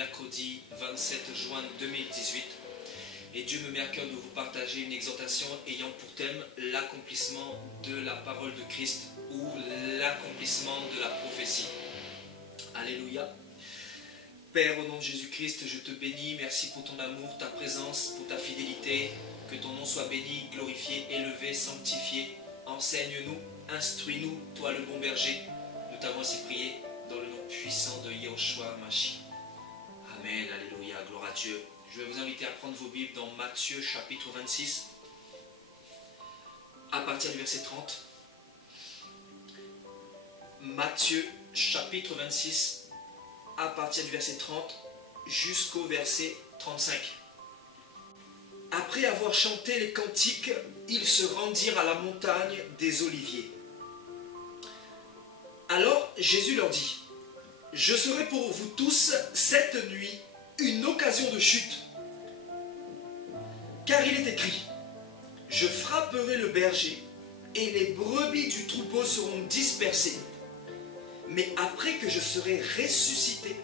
mercredi 27 juin 2018. Et Dieu me met à cœur de vous partager une exhortation ayant pour thème l'accomplissement de la parole de Christ ou l'accomplissement de la prophétie. Alléluia. Père, au nom de Jésus-Christ, je te bénis. Merci pour ton amour, ta présence, pour ta fidélité. Que ton nom soit béni, glorifié, élevé, sanctifié. Enseigne-nous, instruis-nous, toi le bon berger. Nous t'avons ainsi prié dans le nom puissant de Yahushua Mashiach. Amen, alléluia, gloire à Dieu. Je vais vous inviter à prendre vos Bibles dans Matthieu chapitre 26, à partir du verset 30. Matthieu chapitre 26, à partir du verset 30 jusqu'au verset 35. Après avoir chanté les cantiques, ils se rendirent à la montagne des Oliviers. Alors Jésus leur dit: je serai pour vous tous cette nuit une occasion de chute. Car il est écrit: je frapperai le berger et les brebis du troupeau seront dispersées. Mais après que je serai ressuscité,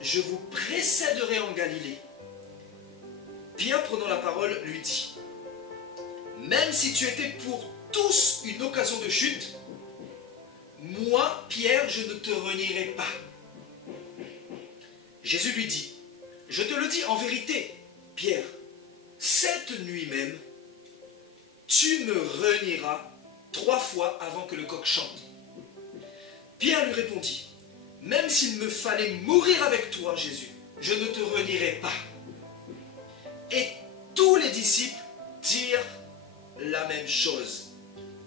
je vous précéderai en Galilée. Pierre, prenant la parole, lui dit: même si tu étais pour tous une occasion de chute, moi, Pierre, je ne te renierai pas. Jésus lui dit: je te le dis en vérité, Pierre, cette nuit même, tu me renieras 3 fois avant que le coq chante. Pierre lui répondit: même s'il me fallait mourir avec toi, Jésus, je ne te renierai pas. Et tous les disciples dirent la même chose.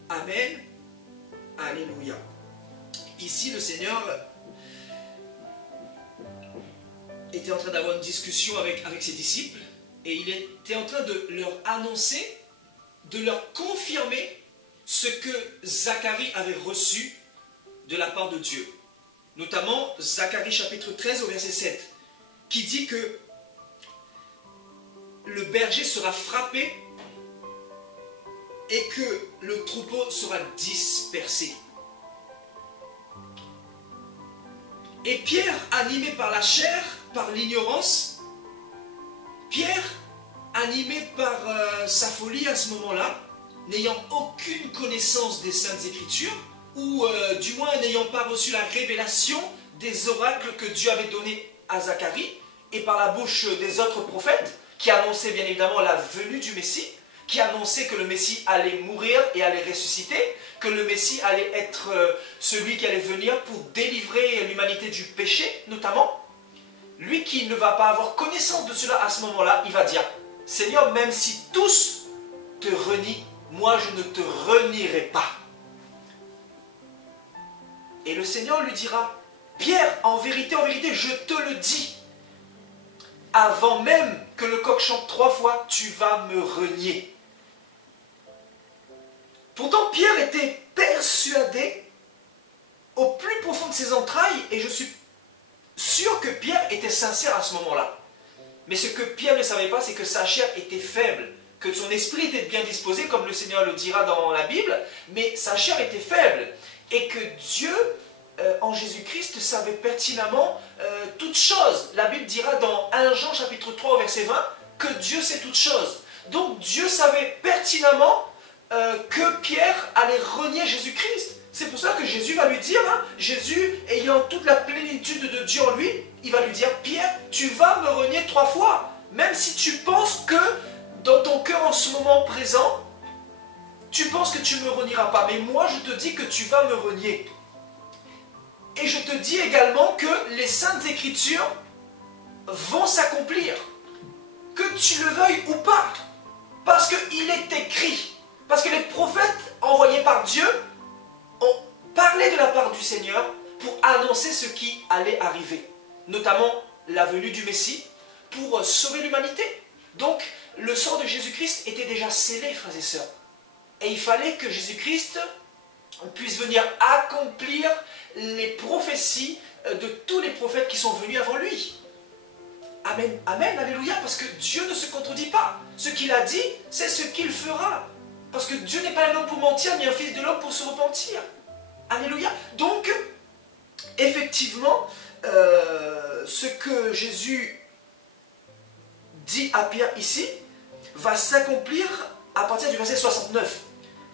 Amen. Alléluia. Ici, le Seigneur était en train d'avoir une discussion avec ses disciples et il était en train de leur annoncer, de leur confirmer ce que Zacharie avait reçu de la part de Dieu. Notamment Zacharie chapitre 13 au verset 7 qui dit que le berger sera frappé et que le troupeau sera dispersé. Et Pierre, animé par la chair, par l'ignorance, Pierre, animé par sa folie à ce moment-là, n'ayant aucune connaissance des Saintes Écritures, ou du moins n'ayant pas reçu la révélation des oracles que Dieu avait donnés à Zacharie, et par la bouche des autres prophètes, qui annonçaient bien évidemment la venue du Messie, qui annonçait que le Messie allait mourir et allait ressusciter, que le Messie allait être celui qui allait venir pour délivrer l'humanité du péché, notamment. Lui qui ne va pas avoir connaissance de cela à ce moment-là, il va dire: Seigneur, même si tous te renient, moi je ne te renierai pas. Et le Seigneur lui dira: Pierre, en vérité, je te le dis, avant même que le coq chante 3 fois, tu vas me renier. Pourtant, Pierre était persuadé au plus profond de ses entrailles, et je suis sûr que Pierre était sincère à ce moment-là. Mais ce que Pierre ne savait pas, c'est que sa chair était faible, que son esprit était bien disposé, comme le Seigneur le dira dans la Bible, mais sa chair était faible, et que Dieu, en Jésus-Christ, savait pertinemment toutes choses. La Bible dira dans 1 Jean chapitre 3 au verset 20 que Dieu sait toutes choses. Donc Dieu savait pertinemment que Pierre allait renier Jésus-Christ. C'est pour ça que Jésus va lui dire, Jésus ayant toute la plénitude de Dieu en lui, il va lui dire: Pierre, tu vas me renier 3 fois. Même si tu penses que dans ton cœur en ce moment présent, tu penses que tu ne me renieras pas. Mais moi je te dis que tu vas me renier. Et je te dis également que les Saintes Écritures vont s'accomplir. Que tu le veuilles ou pas. Parce qu'il est écrit. Parce que les prophètes envoyés par Dieu ont parlé de la part du Seigneur pour annoncer ce qui allait arriver. Notamment la venue du Messie pour sauver l'humanité. Donc le sort de Jésus-Christ était déjà scellé, frères et sœurs. Et il fallait que Jésus-Christ puisse venir accomplir les prophéties de tous les prophètes qui sont venus avant lui. Amen, amen, alléluia, parce que Dieu ne se contredit pas. Ce qu'il a dit, c'est ce qu'il fera. Parce que Dieu n'est pas un homme pour mentir, ni un fils de l'homme pour se repentir. Alléluia. Donc, effectivement, ce que Jésus dit à Pierre ici va s'accomplir à partir du verset 69.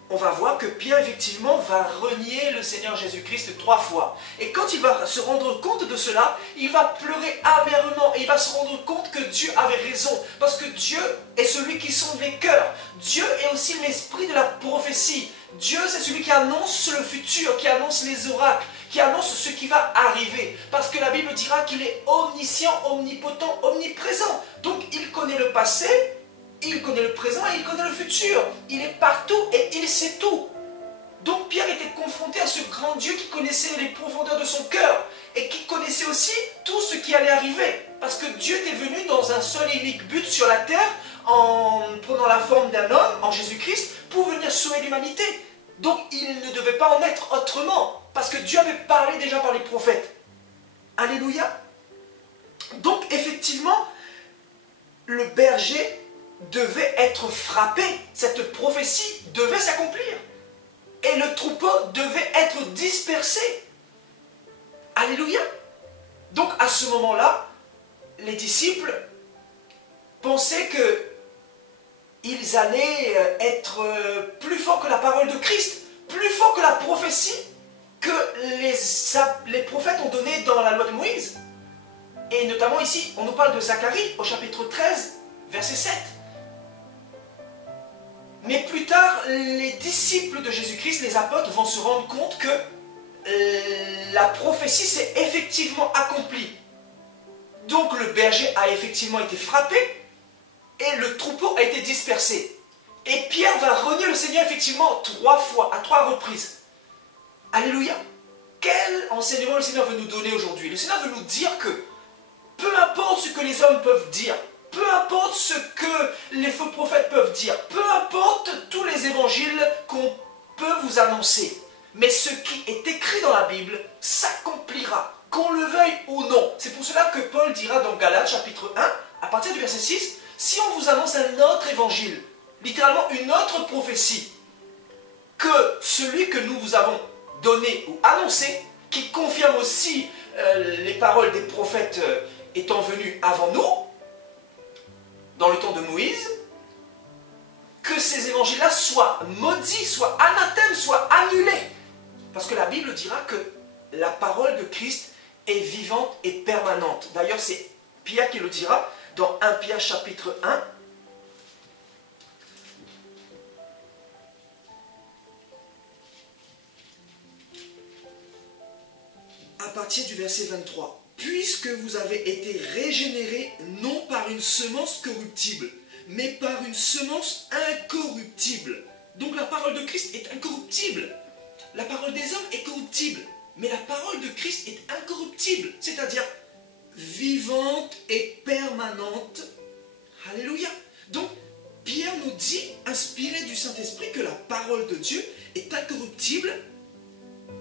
On va voir que Pierre, effectivement, va renier le Seigneur Jésus-Christ 3 fois. Et quand il va se rendre compte de cela, il va pleurer amèrement et il va se rendre compte que Dieu avait raison. Parce que Dieu est celui qui sonde les cœurs. Dieu est aussi l'esprit de la prophétie. Dieu, c'est celui qui annonce le futur, qui annonce les oracles, qui annonce ce qui va arriver. Parce que la Bible dira qu'il est omniscient, omnipotent, omniprésent. Donc il connaît le passé, il connaît le présent et il connaît le futur. Il est partout et il sait tout. Donc Pierre était confronté à ce grand Dieu qui connaissait les profondeurs de son cœur et qui connaissait aussi tout ce qui allait arriver. Parce que Dieu était venu dans un seul et unique but sur la terre en prenant la forme d'un homme, en Jésus-Christ, pour venir sauver l'humanité. Donc il ne devait pas en être autrement. Parce que Dieu avait parlé déjà par les prophètes. Alléluia. Donc effectivement, le berger devait être frappé, cette prophétie devait s'accomplir. Et le troupeau devait être dispersé. Alléluia. Donc à ce moment-là, les disciples pensaient qu'ils allaient être plus forts que la parole de Christ, plus forts que la prophétie que les prophètes ont donnée dans la loi de Moïse. Et notamment ici, on nous parle de Zacharie au chapitre 13, verset 7. Mais plus tard, les disciples de Jésus-Christ, les apôtres, vont se rendre compte que la prophétie s'est effectivement accomplie. Donc le berger a effectivement été frappé et le troupeau a été dispersé. Et Pierre va renier le Seigneur effectivement 3 fois, à 3 reprises. Alléluia. Quel enseignement le Seigneur veut nous donner aujourd'hui? Le Seigneur veut nous dire que peu importe ce que les hommes peuvent dire, peu importe ce que les faux prophètes peuvent dire, peu importe tous les évangiles qu'on peut vous annoncer, mais ce qui est écrit dans la Bible s'accomplira, qu'on le veuille ou non. C'est pour cela que Paul dira dans Galates chapitre 1, à partir du verset 6, si on vous annonce un autre évangile, littéralement une autre prophétie, que celui que nous vous avons donné ou annoncé, qui confirme aussi les paroles des prophètes étant venus avant nous, dans le temps de Moïse, que ces évangiles-là soient maudits, soient anathèmes, soient annulés. Parce que la Bible dira que la parole de Christ est vivante et permanente. D'ailleurs, c'est Pierre qui le dira dans 1 Pierre chapitre 1. À partir du verset 23. Puisque vous avez été régénérés non par une semence corruptible, mais par une semence incorruptible. Donc la parole de Christ est incorruptible. La parole des hommes est corruptible. Mais la parole de Christ est incorruptible, c'est-à-dire vivante et permanente. Alléluia. Donc Pierre nous dit, inspiré du Saint-Esprit, que la parole de Dieu est incorruptible,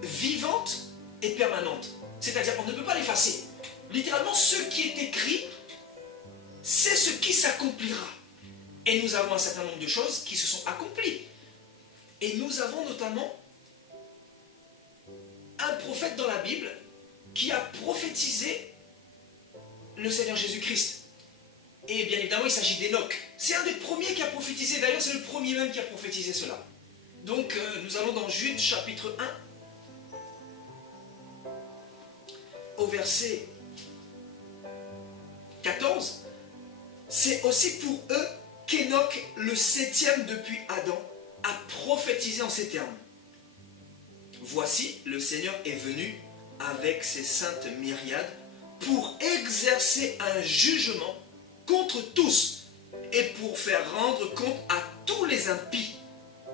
vivante et permanente. C'est-à-dire qu'on ne peut pas l'effacer. Littéralement, ce qui est écrit, c'est ce qui s'accomplira. Et nous avons un certain nombre de choses qui se sont accomplies. Et nous avons notamment un prophète dans la Bible qui a prophétisé le Seigneur Jésus-Christ. Et bien évidemment, il s'agit d'Enoch. C'est un des premiers qui a prophétisé. D'ailleurs, c'est le premier même qui a prophétisé cela. Donc, nous allons dans Jude chapitre 1. Au verset 14, c'est aussi pour eux qu'Enoch, le 7e depuis Adam, a prophétisé en ces termes. Voici, le Seigneur est venu avec ses saintes myriades pour exercer un jugement contre tous et pour faire rendre compte à tous les impies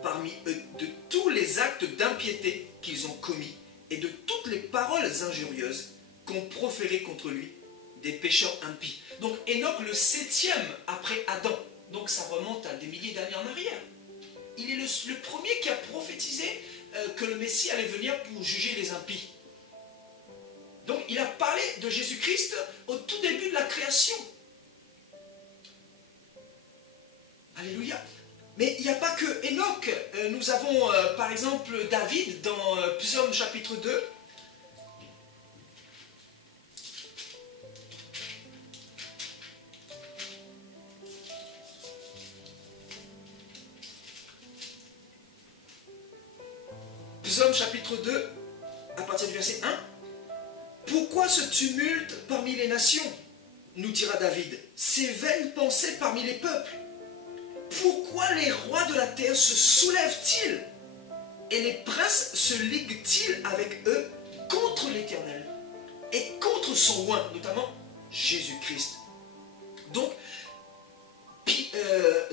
parmi eux de tous les actes d'impiété qu'ils ont commis et de toutes les paroles injurieuses qu'ont proféré contre lui des pécheurs impies. Donc Enoch, le 7e après Adam, donc ça remonte à des milliers d'années en arrière. Il est le premier qui a prophétisé que le Messie allait venir pour juger les impies. Donc il a parlé de Jésus-Christ au tout début de la création. Alléluia. Mais il n'y a pas que Enoch. Nous avons par exemple David dans Psaume chapitre 2. Psaume chapitre 2, à partir du verset 1. Pourquoi ce tumulte parmi les nations, nous dira David, ces vaines pensées parmi les peuples? Pourquoi les rois de la terre se soulèvent-ils et les princes se liguent-ils avec eux contre l'Éternel et contre son oint, notamment Jésus-Christ? Donc,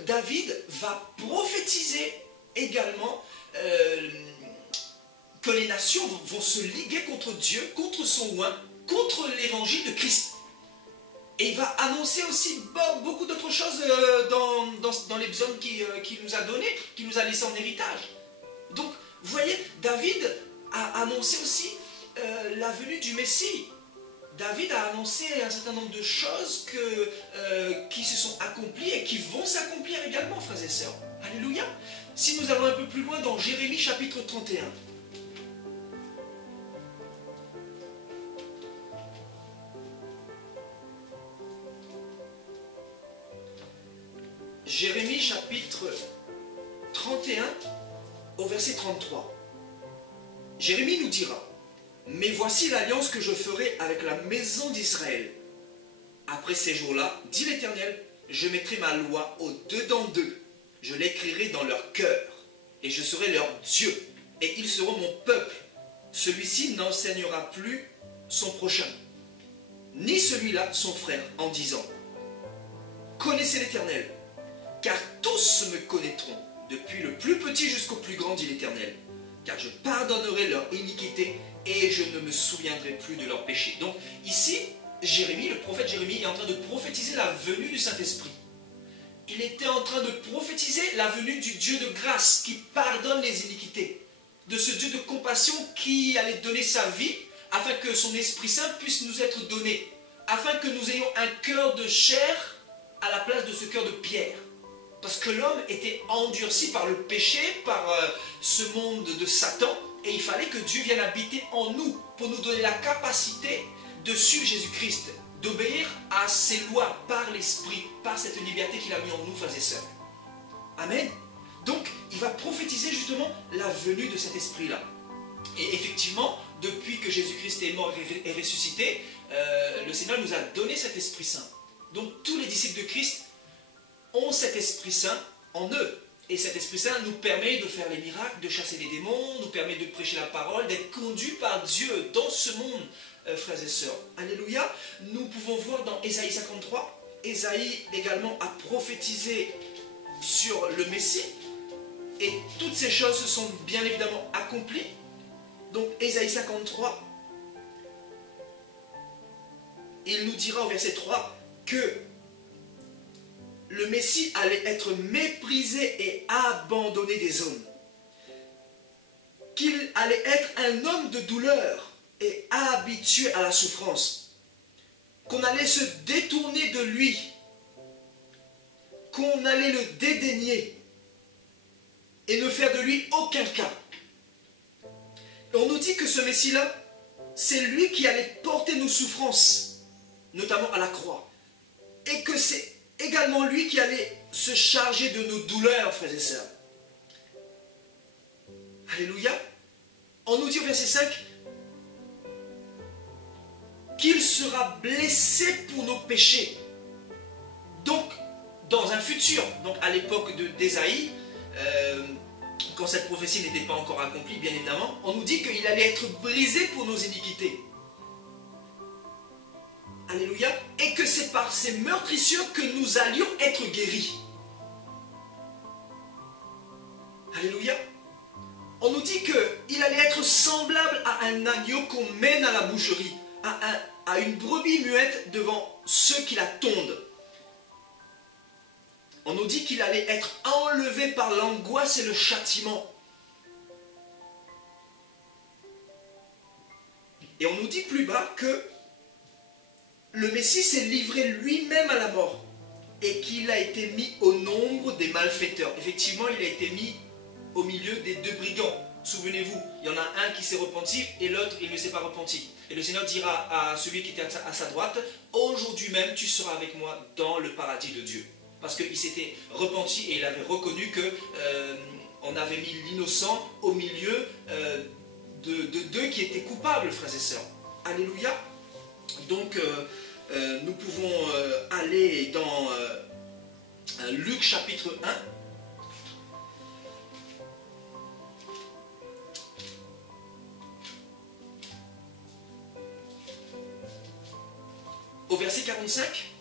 David va prophétiser également que les nations vont se liguer contre Dieu, contre son oint, contre l'évangile de Christ. Et il va annoncer aussi beaucoup d'autres choses dans les psaumes qu'il nous a donnés, qu'il nous a laissés en héritage. Donc, vous voyez, David a annoncé aussi la venue du Messie. David a annoncé un certain nombre de choses qui se sont accomplies et qui vont s'accomplir également, frères et sœurs. Alléluia. Si nous allons un peu plus loin dans Jérémie chapitre 31. Jérémie chapitre 31 au verset 33. Jérémie nous dira: mais voici l'alliance que je ferai avec la maison d'Israël. Après ces jours-là, dit l'Éternel, je mettrai ma loi au-dedans d'eux. Je l'écrirai dans leur cœur, et je serai leur Dieu, et ils seront mon peuple. Celui-ci n'enseignera plus son prochain, ni celui-là son frère, en disant: connaissez l'Éternel, car tous me connaîtront, depuis le plus petit jusqu'au plus grand, dit l'Éternel. Car je pardonnerai leur iniquité, et je ne me souviendrai plus de leurs péchés. Donc ici, Jérémie, le prophète Jérémie, est en train de prophétiser la venue du Saint-Esprit. Il était en train de prophétiser la venue du Dieu de grâce qui pardonne les iniquités, de ce Dieu de compassion qui allait donner sa vie afin que son Esprit Saint puisse nous être donné, afin que nous ayons un cœur de chair à la place de ce cœur de pierre. Parce que l'homme était endurci par le péché, par ce monde de Satan, et il fallait que Dieu vienne habiter en nous pour nous donner la capacité de suivre Jésus-Christ, d'obéir à ses lois par l'Esprit, par cette liberté qu'il a mis en nous, frères et sœurs. Amen. Donc, il va prophétiser justement la venue de cet Esprit-là. Et effectivement, depuis que Jésus-Christ est mort et ressuscité, le Seigneur nous a donné cet Esprit Saint. Donc, tous les disciples de Christ ont cet Esprit Saint en eux. Et cet Esprit Saint nous permet de faire les miracles, de chasser les démons, nous permet de prêcher la parole, d'être conduits par Dieu dans ce monde, frères et sœurs. Alléluia. Nous pouvons voir dans Ésaïe 53, Ésaïe également a prophétisé sur le Messie, et toutes ces choses se sont bien évidemment accomplies. Donc Ésaïe 53, il nous dira au verset 3 que le Messie allait être méprisé et abandonné des hommes. Qu'il allait être un homme de douleur et habitué à la souffrance. Qu'on allait se détourner de lui. Qu'on allait le dédaigner et ne faire de lui aucun cas. Et on nous dit que ce Messie-là, c'est lui qui allait porter nos souffrances, notamment à la croix. Et que c'est également lui qui allait se charger de nos douleurs, frères et sœurs. Alléluia. On nous dit au verset 5 qu'il sera blessé pour nos péchés. Donc, dans un futur, donc à l'époque d'Ésaïe, quand cette prophétie n'était pas encore accomplie, bien évidemment, on nous dit qu'il allait être brisé pour nos iniquités. Alléluia. Et que c'est par ces meurtrissures que nous allions être guéris. Alléluia. On nous dit qu'il allait être semblable à un agneau qu'on mène à la boucherie, à une brebis muette devant ceux qui la tondent. On nous dit qu'il allait être enlevé par l'angoisse et le châtiment. Et on nous dit plus bas que le Messie s'est livré lui-même à la mort et qu'il a été mis au nombre des malfaiteurs. Effectivement, il a été mis au milieu des deux brigands. Souvenez-vous, il y en a un qui s'est repenti et l'autre, il ne s'est pas repenti. Et le Seigneur dira à celui qui était à sa droite, « Aujourd'hui même, tu seras avec moi dans le paradis de Dieu. » Parce qu'il s'était repenti et il avait reconnu que on avait mis l'innocent au milieu de deux qui étaient coupables, frères et sœurs. Alléluia. Donc, nous pouvons aller dans Luc chapitre 1. Au verset 45.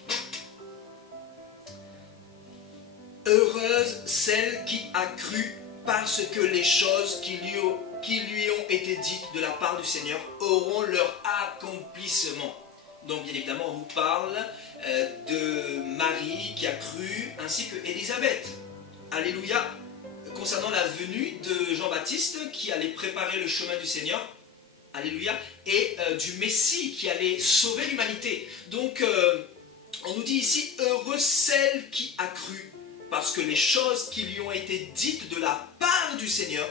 Heureuse celle qui a cru parce que les choses qui lui ont été dites de la part du Seigneur auront leur accomplissement. Donc bien évidemment on nous parle de Marie qui a cru ainsi que Élisabeth. Alléluia. Concernant la venue de Jean-Baptiste qui allait préparer le chemin du Seigneur. Alléluia. Et du Messie qui allait sauver l'humanité. Donc on nous dit ici, heureuse celle qui a cru, parce que les choses qui lui ont été dites de la part du Seigneur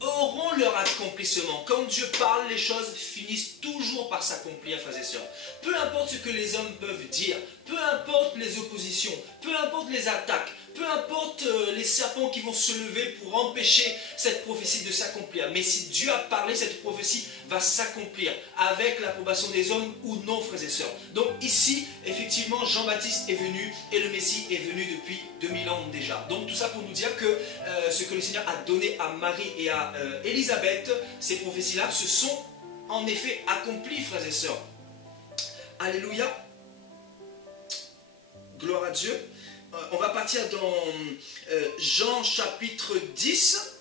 auront leur accomplissement. Quand Dieu parle, les choses finissent toujours par s'accomplir, frères et sœurs. Peu importe ce que les hommes peuvent dire, peu importe les oppositions, peu importe les attaques, peu importe les serpents qui vont se lever pour empêcher cette prophétie de s'accomplir. Mais si Dieu a parlé, cette prophétie va s'accomplir avec l'approbation des hommes ou non, frères et sœurs. Donc ici, effectivement, Jean-Baptiste est venu et le Messie est venu depuis 2000 ans déjà. Donc tout ça pour nous dire que ce que le Seigneur a donné à Marie et à Élisabeth, ces prophéties-là se sont en effet accomplies, frères et sœurs. Alléluia. Gloire à Dieu. On va partir dans Jean chapitre 10.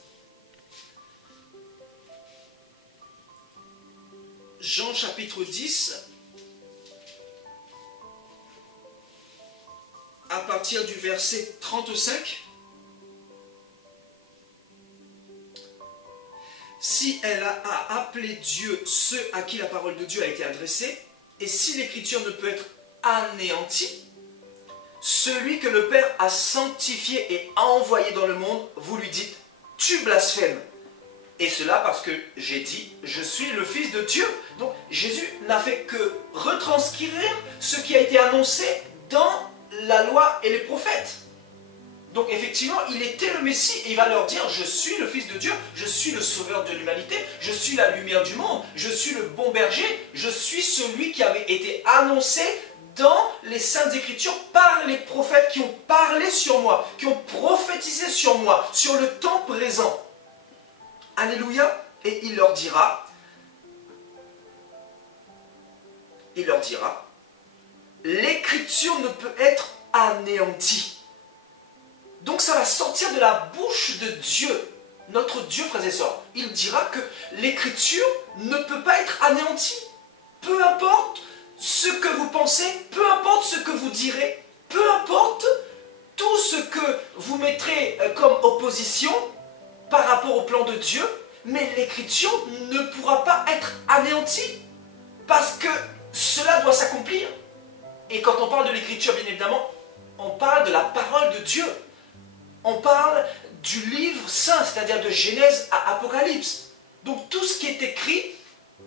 Jean chapitre 10. À partir du verset 35. Si elle a appelé Dieu ceux à qui la parole de Dieu a été adressée, et si l'écriture ne peut être anéantie, celui que le Père a sanctifié et a envoyé dans le monde, vous lui dites, tu blasphèmes. Et cela parce que j'ai dit, je suis le Fils de Dieu. Donc Jésus n'a fait que retranscrire ce qui a été annoncé dans la loi et les prophètes. Donc effectivement, il était le Messie et il va leur dire, je suis le Fils de Dieu, je suis le sauveur de l'humanité, je suis la lumière du monde, je suis le bon berger, je suis celui qui avait été annoncé dans les Saintes Écritures par les prophètes qui ont parlé sur moi, qui ont prophétisé sur moi, sur le temps présent. Alléluia. Et il leur dira, l'écriture ne peut être anéantie. Donc ça va sortir de la bouche de Dieu, notre Dieu, frères et sœurs. Il dira que l'écriture ne peut pas être anéantie. Peu importe ce que vous pensez, peu importe ce que vous direz, peu importe tout ce que vous mettrez comme opposition par rapport au plan de Dieu, mais l'écriture ne pourra pas être anéantie parce que cela doit s'accomplir. Et quand on parle de l'écriture, bien évidemment, on parle de la parole de Dieu. On parle du livre saint, c'est-à-dire de Genèse à Apocalypse. Donc tout ce qui est écrit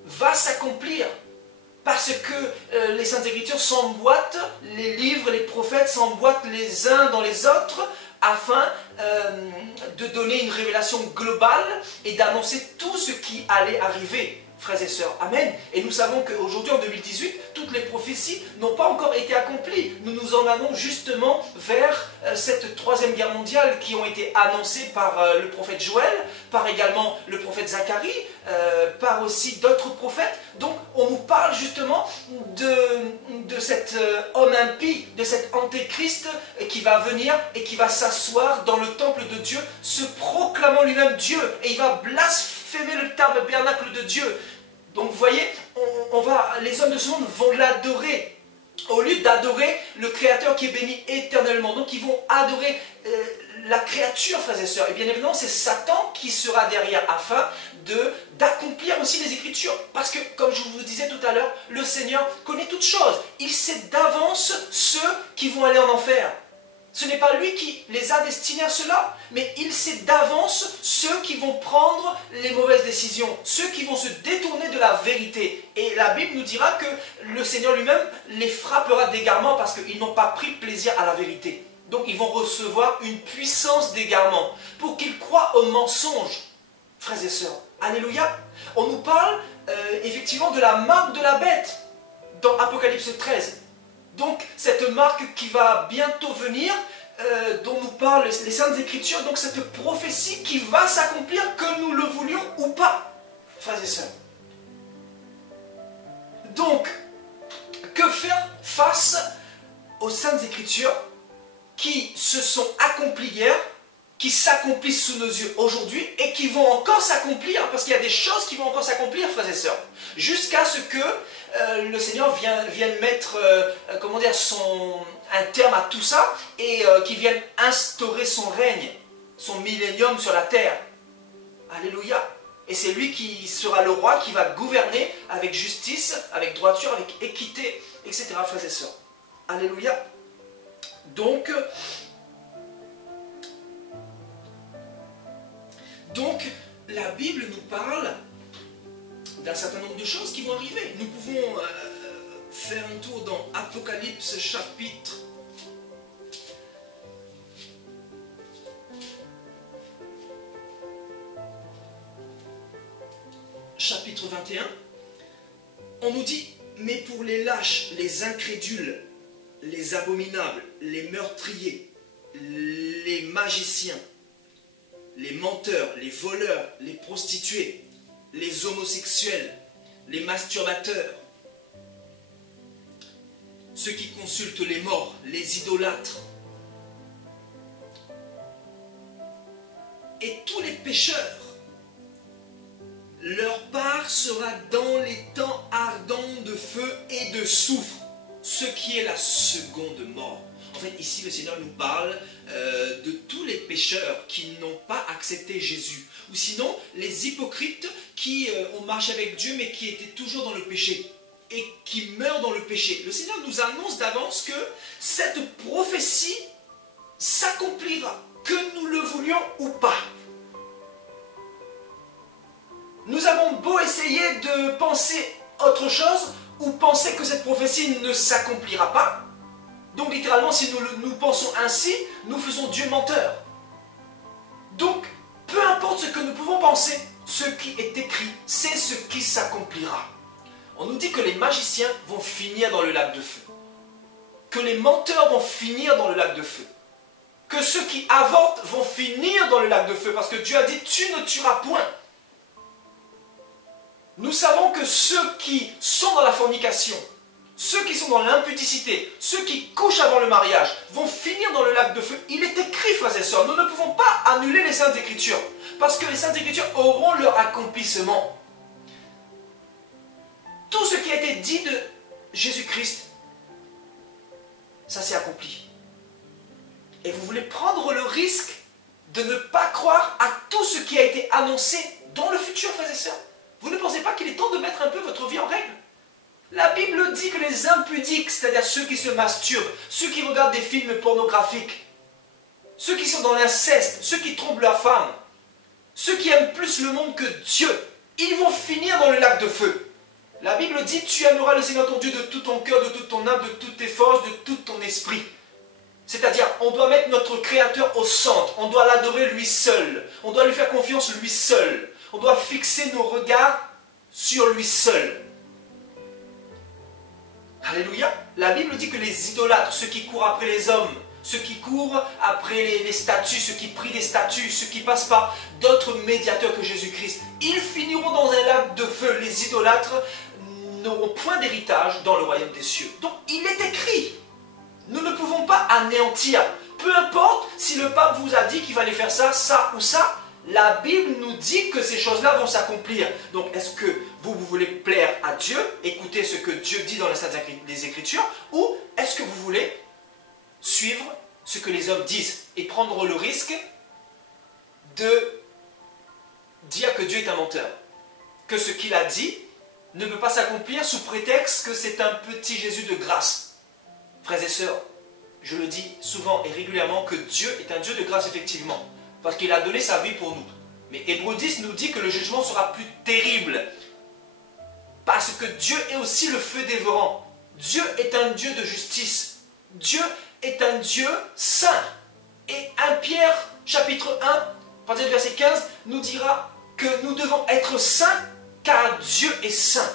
va s'accomplir. Parce que les Saintes Écritures s'emboîtent, les livres, les prophètes s'emboîtent les uns dans les autres afin de donner une révélation globale et d'annoncer tout ce qui allait arriver, frères et sœurs. Amen. Et nous savons qu'aujourd'hui, en 2018, toutes les prophéties n'ont pas encore été accomplies. Nous nous en allons justement vers cette troisième guerre mondiale qui ont été annoncées par le prophète Joël, par également le prophète Zacharie, par aussi d'autres prophètes. Donc on nous parle justement de cet homme impie, de cet antéchrist qui va venir et qui va s'asseoir dans le temple de Dieu, se proclamant lui-même Dieu, et il va blasphémer le tabernacle de Dieu. Donc vous voyez, les hommes de ce monde vont l'adorer au lieu d'adorer le Créateur qui est béni éternellement. Donc ils vont adorer la créature, frères et sœurs. Et bien évidemment, c'est Satan qui sera derrière afin d'accomplir aussi les Écritures. Parce que, comme je vous disais tout à l'heure, le Seigneur connaît toutes choses. Il sait d'avance ceux qui vont aller en enfer. Ce n'est pas lui qui les a destinés à cela, mais il sait d'avance ceux qui vont prendre les mauvaises décisions, ceux qui vont se détourner de la vérité. Et la Bible nous dira que le Seigneur lui-même les frappera d'égarement parce qu'ils n'ont pas pris plaisir à la vérité. Donc ils vont recevoir une puissance d'égarement pour qu'ils croient au mensonge, frères et sœurs. Alléluia. On nous parle effectivement de la marque de la bête dans Apocalypse 13. Donc cette marque qui va bientôt venir, dont nous parlent les Saintes Écritures, donc cette prophétie qui va s'accomplir que nous le voulions ou pas, frères et sœurs. Donc, que faire face aux Saintes Écritures qui se sont accomplies hier, qui s'accomplissent sous nos yeux aujourd'hui et qui vont encore s'accomplir, parce qu'il y a des choses qui vont encore s'accomplir, frères et sœurs, jusqu'à ce que le Seigneur vienne mettre comment dire, un terme à tout ça et qu'il vienne instaurer son règne, son millénium sur la terre. Alléluia. Et c'est lui qui sera le roi qui va gouverner avec justice, avec droiture, avec équité, etc. frères et sœurs. Alléluia. Donc, la Bible nous parle d'un certain nombre de choses qui vont arriver. Nous pouvons faire un tour dans Apocalypse chapitre 21. On nous dit, mais pour les lâches, les incrédules, les abominables, les meurtriers, les magiciens, les menteurs, les voleurs, les prostituées, les homosexuels, les masturbateurs, ceux qui consultent les morts, les idolâtres, et tous les pécheurs, leur part sera dans les temps ardents de feu et de soufre, ce qui est la seconde mort. En fait, ici, le Seigneur nous parle de tous les pécheurs qui n'ont pas accepté Jésus. Ou sinon, les hypocrites qui ont marché avec Dieu, mais qui étaient toujours dans le péché. Et qui meurent dans le péché. Le Seigneur nous annonce d'avance que cette prophétie s'accomplira, que nous le voulions ou pas. Nous avons beau essayer de penser autre chose, ou penser que cette prophétie ne s'accomplira pas. Donc littéralement, si nous pensons ainsi, nous faisons Dieu menteur. Donc, peu importe ce que nous pouvons penser, ce qui est écrit, c'est ce qui s'accomplira. On nous dit que les magiciens vont finir dans le lac de feu. Que les menteurs vont finir dans le lac de feu. Que ceux qui avortent vont finir dans le lac de feu. Parce que Dieu a dit, tu ne tueras point. Nous savons que ceux qui sont dans la fornication, ceux qui sont dans l'impudicité, ceux qui couchent avant le mariage, vont finir dans le lac de feu. Il est écrit, frères et sœurs, nous ne pouvons pas annuler les Saintes Écritures. Parce que les Saintes Écritures auront leur accomplissement. Tout ce qui a été dit de Jésus-Christ, ça s'est accompli. Et vous voulez prendre le risque de ne pas croire à tout ce qui a été annoncé dans le futur, frères et sœurs. Vous ne pensez pas qu'il est temps de mettre un peu votre vie en règle? La Bible dit que les impudiques, c'est-à-dire ceux qui se masturbent, ceux qui regardent des films pornographiques, ceux qui sont dans l'inceste, ceux qui trompent leur femme, ceux qui aiment plus le monde que Dieu, ils vont finir dans le lac de feu. La Bible dit, tu aimeras le Seigneur ton Dieu de tout ton cœur, de toute ton âme, de toutes tes forces, de tout ton esprit. C'est-à-dire, on doit mettre notre Créateur au centre, on doit l'adorer lui seul, on doit lui faire confiance lui seul, on doit fixer nos regards sur lui seul. Alléluia. La Bible dit que les idolâtres, ceux qui courent après les hommes, ceux qui courent après les statues, ceux qui prient des statues, ceux qui passent par d'autres médiateurs que Jésus-Christ, ils finiront dans un lac de feu. Les idolâtres n'auront point d'héritage dans le royaume des cieux. Donc il est écrit. Nous ne pouvons pas anéantir. Peu importe si le pape vous a dit qu'il fallait faire ça, ça ou ça, la Bible nous dit que ces choses-là vont s'accomplir. Donc, est-ce que vous voulez plaire à Dieu, écouter ce que Dieu dit dans les Écritures, ou est-ce que vous voulez suivre ce que les hommes disent et prendre le risque de dire que Dieu est un menteur, que ce qu'il a dit ne peut pas s'accomplir sous prétexte que c'est un petit Jésus de grâce? Frères et sœurs, je le dis souvent et régulièrement que Dieu est un Dieu de grâce effectivement. Parce qu'il a donné sa vie pour nous. Mais Hébreux 10 nous dit que le jugement sera plus terrible. Parce que Dieu est aussi le feu dévorant. Dieu est un Dieu de justice. Dieu est un Dieu saint. Et 1 Pierre, chapitre 1, à partir du verset 15, nous dira que nous devons être saints car Dieu est saint.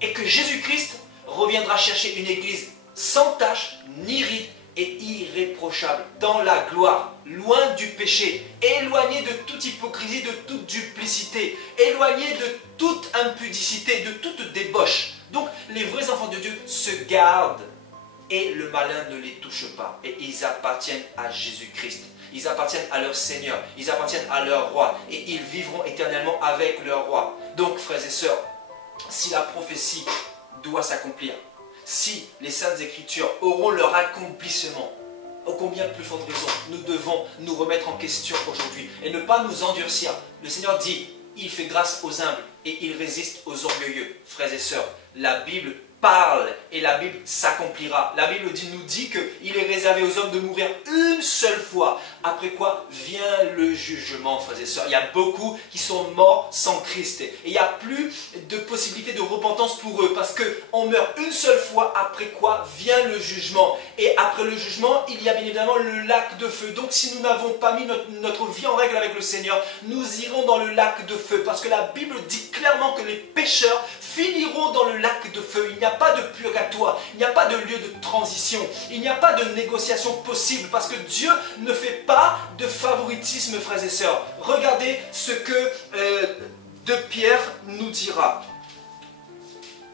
Et que Jésus-Christ reviendra chercher une église sans tache, ni ride et irréprochable, dans la gloire, loin du péché, éloigné de toute hypocrisie, de toute duplicité, éloigné de toute impudicité, de toute débauche. Donc les vrais enfants de Dieu se gardent et le malin ne les touche pas. Et ils appartiennent à Jésus-Christ. Ils appartiennent à leur Seigneur. Ils appartiennent à leur roi. Et ils vivront éternellement avec leur roi. Donc, frères et sœurs, si la prophétie doit s'accomplir, si les Saintes Écritures auront leur accomplissement, ô combien plus forte raison, nous devons nous remettre en question aujourd'hui et ne pas nous endurcir. Le Seigneur dit, il fait grâce aux humbles et il résiste aux orgueilleux. Frères et sœurs, la Bible parle et la Bible s'accomplira. La Bible nous dit qu'il est réservé aux hommes de mourir une seule fois. Après quoi vient le jugement, frères et sœurs. Il y a beaucoup qui sont morts sans Christ. Et il n'y a plus de possibilité de repentance pour eux. Parce qu'on meurt une seule fois, après quoi vient le jugement. Et après le jugement, il y a bien évidemment le lac de feu. Donc si nous n'avons pas mis notre vie en règle avec le Seigneur, nous irons dans le lac de feu. Parce que la Bible dit clairement que les pécheurs finiront dans le lac de feu. Il n'y a pas de purgatoire, il n'y a pas de lieu de transition, il n'y a pas de négociation possible parce que Dieu ne fait pas de favoritisme, frères et sœurs. Regardez ce que 2 Pierre nous dira.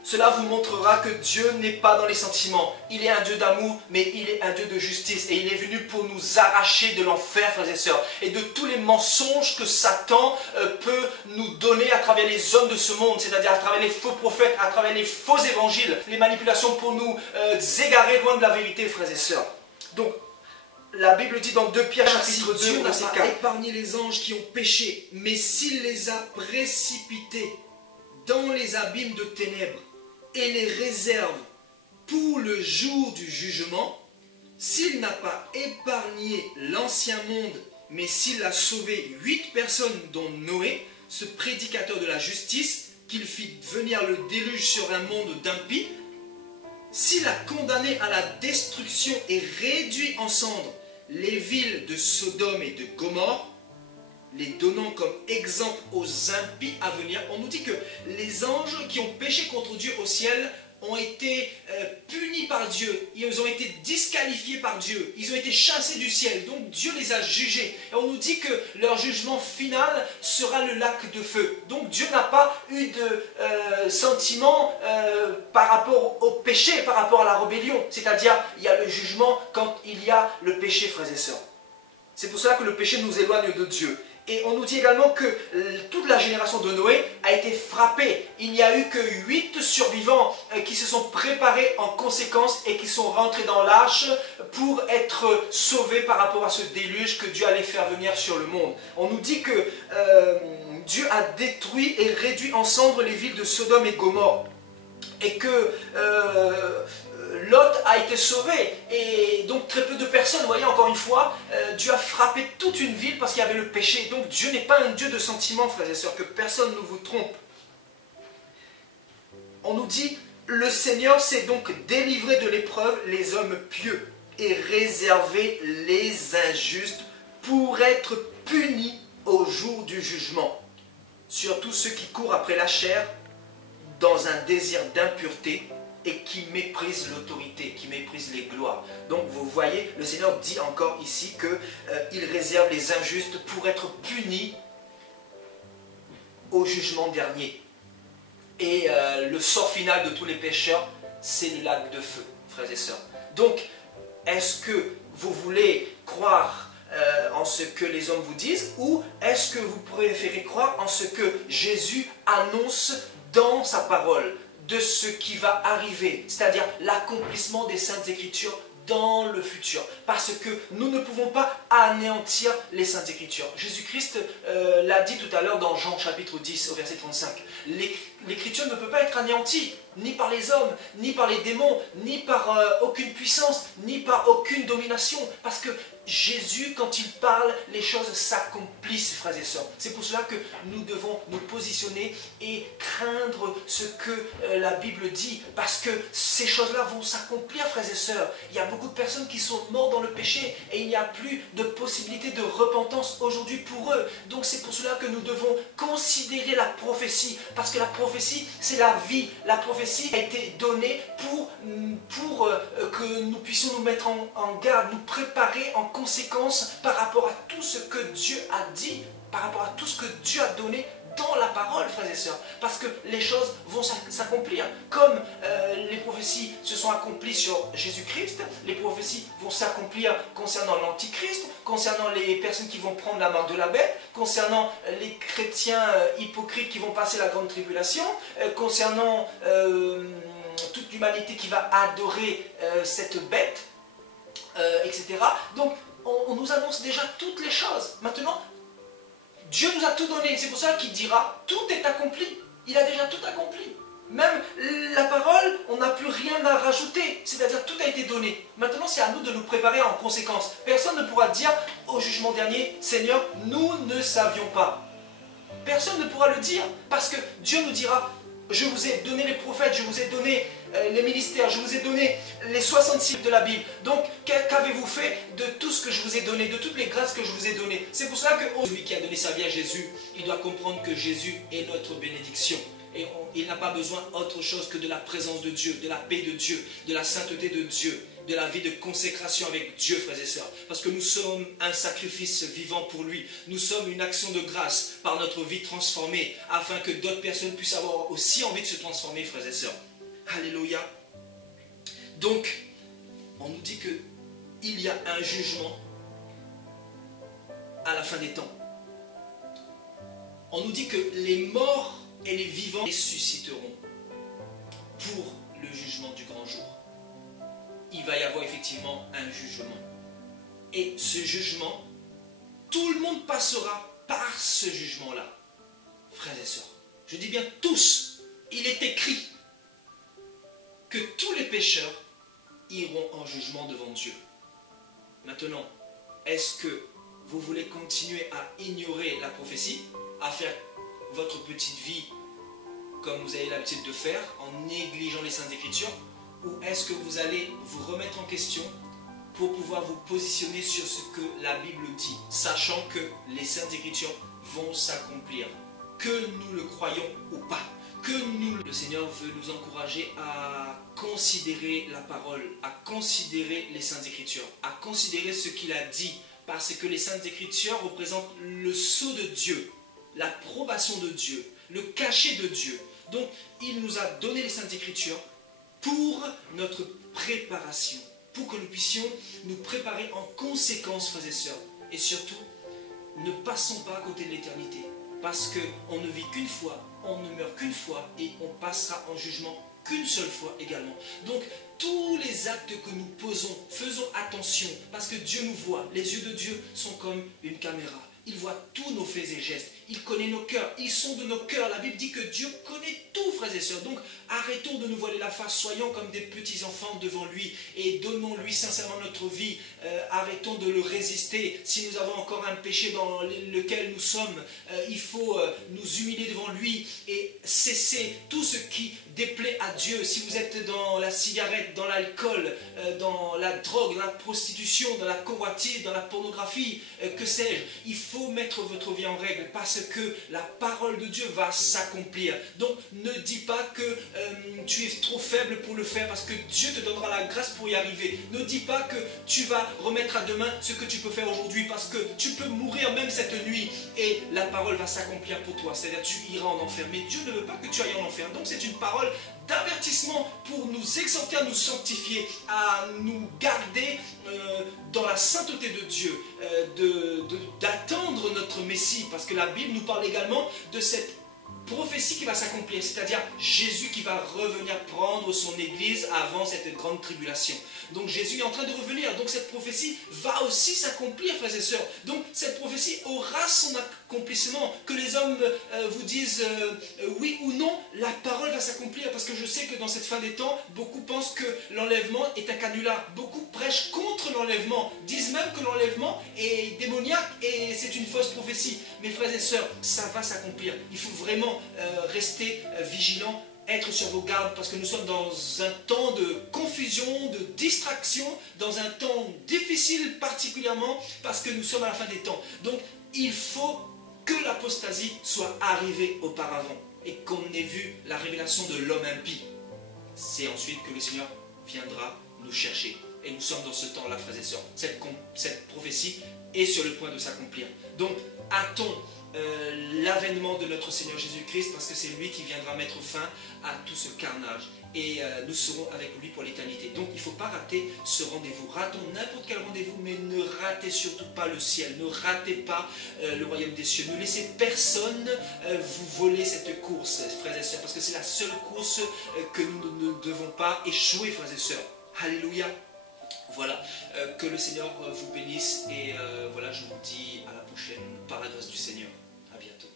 Cela vous montrera que Dieu n'est pas dans les sentiments. Il est un Dieu d'amour, mais il est un Dieu de justice. Et il est venu pour nous arracher de l'enfer, frères et sœurs, et de tous les mensonges que Satan peut nous donner à travers les hommes de ce monde, c'est-à-dire à travers les faux prophètes, à travers les faux évangiles, les manipulations pour nous égarer loin de la vérité, frères et sœurs. Donc, la Bible dit dans 2 Pierre chapitre 2, Dieu n'a verset pas 4. épargné les anges qui ont péché, mais s'il les a précipités dans les abîmes de ténèbres et les réserve pour le jour du jugement, s'il n'a pas épargné l'ancien monde, mais s'il a sauvé 8 personnes, dont Noé, ce prédicateur de la justice, qu'il fit venir le déluge sur un monde d'impies, s'il a condamné à la destruction et réduit en cendres les villes de Sodome et de Gomorrhe, les donnant comme exemple aux impies à venir, on nous dit que les anges qui ont péché contre Dieu au ciel ont été punis par Dieu, ils ont été disqualifiés par Dieu, ils ont été chassés du ciel, donc Dieu les a jugés. Et on nous dit que leur jugement final sera le lac de feu. Donc Dieu n'a pas eu de sentiment par rapport au péché, par rapport à la rébellion. C'est-à-dire, il y a le jugement quand il y a le péché, frères et sœurs. C'est pour cela que le péché nous éloigne de Dieu. Et on nous dit également que toute la génération de Noé a été frappée. Il n'y a eu que 8 survivants qui se sont préparés en conséquence et qui sont rentrés dans l'arche pour être sauvés par rapport à ce déluge que Dieu allait faire venir sur le monde. On nous dit que Dieu a détruit et réduit en cendres les villes de Sodome et Gomorre. Et que Lot a été sauvé, et donc très peu de personnes, vous voyez encore une fois, Dieu a frappé toute une ville parce qu'il y avait le péché. Donc Dieu n'est pas un Dieu de sentiments, frères et sœurs, que personne ne vous trompe. On nous dit, le Seigneur s'est donc délivré de l'épreuve les hommes pieux et réservé les injustes pour être punis au jour du jugement. Surtout ceux qui courent après la chair dans un désir d'impureté et qui méprisent l'autorité, qui méprisent les gloires. Donc vous voyez, le Seigneur dit encore ici qu'il réserve les injustes pour être punis au jugement dernier. Et le sort final de tous les pécheurs, c'est le lac de feu, frères et sœurs. Donc, est-ce que vous voulez croire en ce que les hommes vous disent, ou est-ce que vous préférez croire en ce que Jésus annonce dans sa parole, de ce qui va arriver, c'est-à-dire l'accomplissement des Saintes Écritures dans le futur, parce que nous ne pouvons pas anéantir les Saintes Écritures. Jésus-Christ l'a dit tout à l'heure dans Jean chapitre 10 au verset 35. L'Écriture ne peut pas être anéantie, ni par les hommes, ni par les démons, ni par aucune puissance, ni par aucune domination, parce que Jésus, quand il parle, les choses s'accomplissent, frères et sœurs. C'est pour cela que nous devons nous positionner et craindre ce que la Bible dit, parce que ces choses-là vont s'accomplir, frères et sœurs. Il y a beaucoup beaucoup de personnes qui sont mortes dans le péché et il n'y a plus de possibilité de repentance aujourd'hui pour eux. Donc c'est pour cela que nous devons considérer la prophétie, parce que la prophétie, c'est la vie. La prophétie a été donnée pour que nous puissions nous mettre en garde, nous préparer en conséquence par rapport à tout ce que Dieu a dit, par rapport à tout ce que Dieu a donné dans la parole, frères et sœurs, parce que les choses vont s'accomplir. Comme les prophéties se sont accomplies sur Jésus-Christ, les prophéties vont s'accomplir concernant l'Antichrist, concernant les personnes qui vont prendre la marque de la bête, concernant les chrétiens hypocrites qui vont passer la grande tribulation, concernant toute l'humanité qui va adorer cette bête, etc. Donc, on nous annonce déjà toutes les choses. Maintenant, Dieu nous a tout donné, c'est pour ça qu'il dira, tout est accompli, il a déjà tout accompli. Même la parole, on n'a plus rien à rajouter, c'est-à-dire tout a été donné. Maintenant, c'est à nous de nous préparer en conséquence. Personne ne pourra dire au jugement dernier, Seigneur, nous ne savions pas. Personne ne pourra le dire, parce que Dieu nous dira, je vous ai donné les prophètes, je vous ai donné les ministères, je vous ai donné les 66 de la Bible. Donc, qu'avez-vous fait de tout ce que je vous ai donné, de toutes les grâces que je vous ai données? C'est pour cela que celui qui a donné sa vie à Jésus, il doit comprendre que Jésus est notre bénédiction. Et il n'a pas besoin autre chose que de la présence de Dieu, de la paix de Dieu, de la sainteté de Dieu, de la vie de consécration avec Dieu, frères et sœurs. Parce que nous sommes un sacrifice vivant pour lui. Nous sommes une action de grâce par notre vie transformée, afin que d'autres personnes puissent avoir aussi envie de se transformer, frères et sœurs. Alléluia. Donc, on nous dit qu'il y a un jugement à la fin des temps. On nous dit que les morts et les vivants ressusciteront pour le jugement du grand jour. Il va y avoir effectivement un jugement. Et ce jugement, tout le monde passera par ce jugement-là. Frères et sœurs, je dis bien tous, il est écrit que tous les pécheurs iront en jugement devant Dieu. Maintenant, est-ce que vous voulez continuer à ignorer la prophétie, à faire votre petite vie comme vous avez l'habitude de faire, en négligeant les Saintes Écritures, ou est-ce que vous allez vous remettre en question pour pouvoir vous positionner sur ce que la Bible dit, sachant que les Saintes Écritures vont s'accomplir, que nous le croyons ou pas, que le Seigneur veut nous encourager à considérer la parole, à considérer les Saintes Écritures, à considérer ce qu'il a dit, parce que les Saintes Écritures représentent le sceau de Dieu, l'approbation de Dieu, le cachet de Dieu. Donc, il nous a donné les Saintes Écritures pour notre préparation, pour que nous puissions nous préparer en conséquence, frères et sœurs. Et surtout, ne passons pas à côté de l'éternité, parce qu'on ne vit qu'une fois, on ne meurt qu'une fois, et on passera en jugement qu'une seule fois également. Donc, tous les actes que nous posons, faisons attention, parce que Dieu nous voit. Les yeux de Dieu sont comme une caméra. Il voit tous nos faits et gestes. Il connaît nos cœurs. Ils sont de nos cœurs. La Bible dit que Dieu connaît tout, frères et sœurs. Donc, arrêtons de nous voiler la face. Soyons comme des petits enfants devant lui et donnons-lui sincèrement notre vie. Arrêtons de le résister. Si nous avons encore un péché dans lequel nous sommes, il faut nous humilier devant lui et cesser tout ce qui déplaît à Dieu. Si vous êtes dans la cigarette, dans l'alcool, dans la drogue, dans la prostitution, dans la convoitise, dans la pornographie, que sais-je, il faut mettre votre vie en règle parce que la parole de Dieu va s'accomplir. Donc ne dis pas que tu es trop faible pour le faire parce que Dieu te donnera la grâce pour y arriver. Ne dis pas que tu vas remettre à demain ce que tu peux faire aujourd'hui parce que tu peux mourir même cette nuit et la parole va s'accomplir pour toi. C'est-à-dire tu iras en enfer. Mais Dieu ne veut pas que tu ailles en enfer. Donc c'est une parole d'avertissement pour nous exhorter à nous sanctifier, à nous garder dans la sainteté de Dieu, d'attendre notre Messie, parce que la Bible nous parle également de cette prophétie qui va s'accomplir, c'est-à-dire Jésus qui va revenir prendre son église avant cette grande tribulation. Donc Jésus est en train de revenir, donc cette prophétie va aussi s'accomplir, frères et sœurs. Donc cette prophétie aura son accomplissement, que les hommes vous disent oui ou non, la parole va s'accomplir, parce que je sais que dans cette fin des temps, beaucoup pensent que l'enlèvement est un canular. Beaucoup prêchent contre l'enlèvement, disent même que l'enlèvement est démoniaque et c'est une fausse prophétie. Mais frères et sœurs, ça va s'accomplir. Il faut vraiment rester vigilant être sur vos gardes parce que nous sommes dans un temps de confusion, de distraction, dans un temps difficile particulièrement parce que nous sommes à la fin des temps. Donc il faut que l'apostasie soit arrivée auparavant et qu'on ait vu la révélation de l'homme impie. C'est ensuite que le Seigneur viendra nous chercher. Et nous sommes dans ce temps-là, frères et sœurs. Cette prophétie est sur le point de s'accomplir. Donc, hâtons l'avènement de notre Seigneur Jésus-Christ parce que c'est lui qui viendra mettre fin à tout ce carnage. Et nous serons avec lui pour l'éternité. Donc, il ne faut pas rater ce rendez-vous. Ratons n'importe quel rendez-vous, mais ne ratez surtout pas le ciel. Ne ratez pas le royaume des cieux. Ne laissez personne vous voler cette course, frères et sœurs, parce que c'est la seule course que nous ne devons pas échouer, frères et sœurs. Alléluia. Voilà, que le Seigneur vous bénisse et voilà, je vous dis à la prochaine par la grâce du Seigneur. À bientôt.